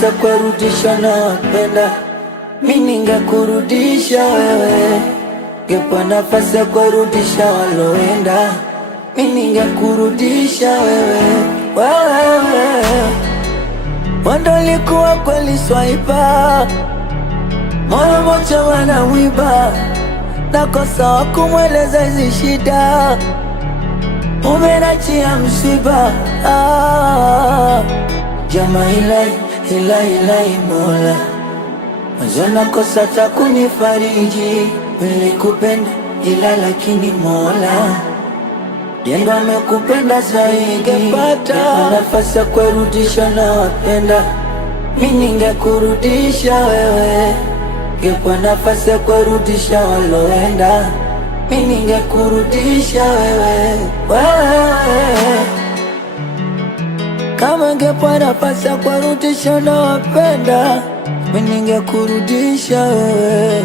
nafasi ya kurudisha na wapenda, mimi ningekurudisha wewe. Ngepa nafasi ya kurudisha waloenda, mimi ningekurudisha wewe. Wando likuwa kweli swaiba, moyo mocha wanawiba, nakosa wakumweleza hizi shida, umenachia msiba. Jama ilai Mola, mwanzo nakosa cha kunifariji. Nilikupenda ila lakini Mola Jendo amekupenda zaidi. Ningepata nafasi ya kurudisha na wapenda, mimi ningekurudisha wewe. Ngepa nafasi ya kurudisha waloenda, mimi ningekurudisha wewe. Kama ngepa nafasi ya kurudisha na wapenda, mimi ningekurudisha wewe.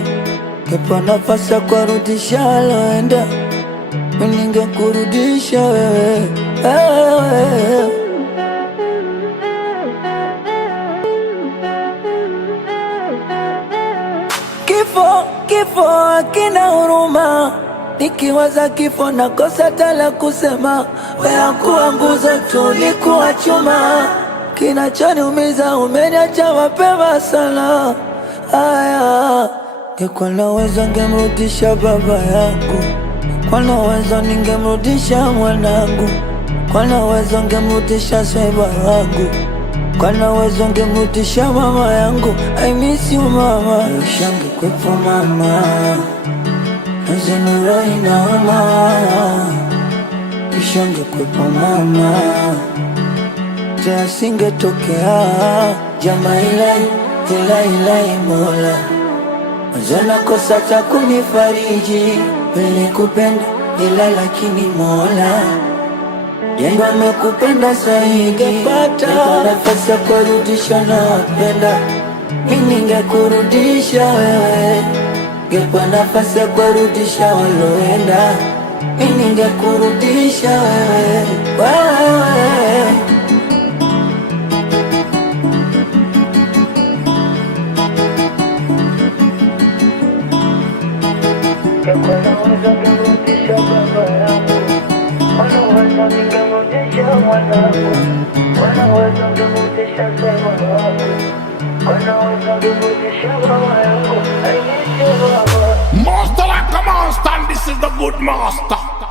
Ngepa nafasi ya kurudisha waloenda, mimi ningekurudisha wewe. Kifo hakina huruma, nikiwaza kifo nakosa tala kusema. Wewe kuwa nguzo tu, nikuwa chuma, kinachoniumiza umeniacha mapema sana. Ngekuwa naweza ngemrudisha baba yangu, kwa naweza ningemrudisha mwanangu, kwa naweza ngemrudisha swaiba wangu, kwa naweza ngemrudisha mama yangu. I miss you mama. Ushange kwepo mama, nazinu rohi na mama. Ushange kwepo mama, tea singetokea. Jama ilai Mola, mwanzo nakosa cha kunifariji. Nilikupenda ila lakini Mola Jendo amekupenda zaidi. Ningepata nafasi ya kurudisha na wapenda, mimi ningekurudisha wewe. Ngepa nafasi ya kurudisha waloenda, mimi ningekurudisha wewe. Wanaweza ngemrudisha baba yangu, wanaweza ningemrudisha mwanangu, wanaweza ngemrudisha swaiba wangu, wanaweza ngemrudisha mama yangu. I miss you mama. Master like a monster, and this is the good master.